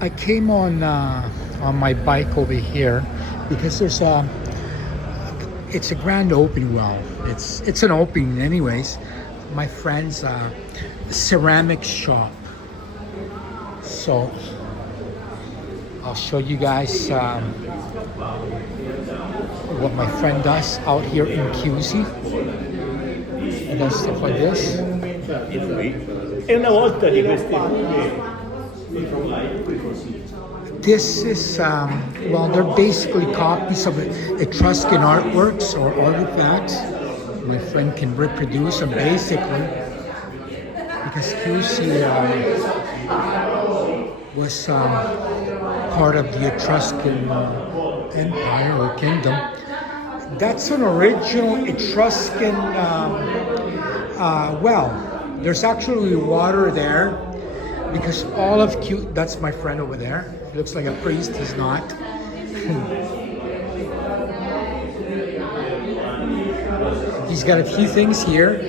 I came on my bike over here because it's a grand opening. Well, it's an opening anyways. My friend's ceramic shop. So I'll show you guys what my friend does out here in QC. He does stuff like this. E una volta di questi. This is, well, they're basically copies of Etruscan artworks or artifacts. My friend can reproduce them basically because QC was part of the Etruscan Empire or Kingdom. That's an original Etruscan well. There's actually water there because all of that's my friend over there. He looks like a priest, he's not. He's got a few things here.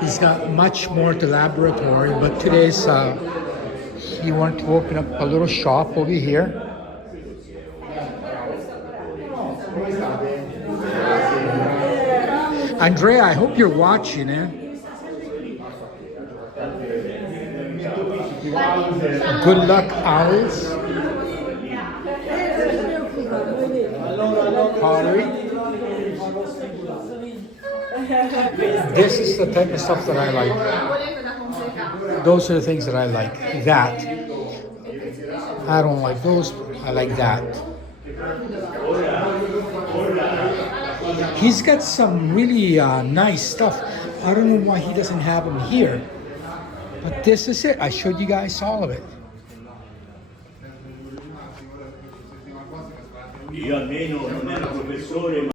He's got much more at the laboratory, but today's he wanted to open up a little shop over here. Andrea, I hope you're watching, eh? Good luck, Alice. Pottery. This is the type of stuff that I like. Those are the things that I like. That. I don't like those. I like that. He's got some really nice stuff. I don't know why he doesn't have them here. But this is it. I showed you guys all of it. Io almeno non ero professore.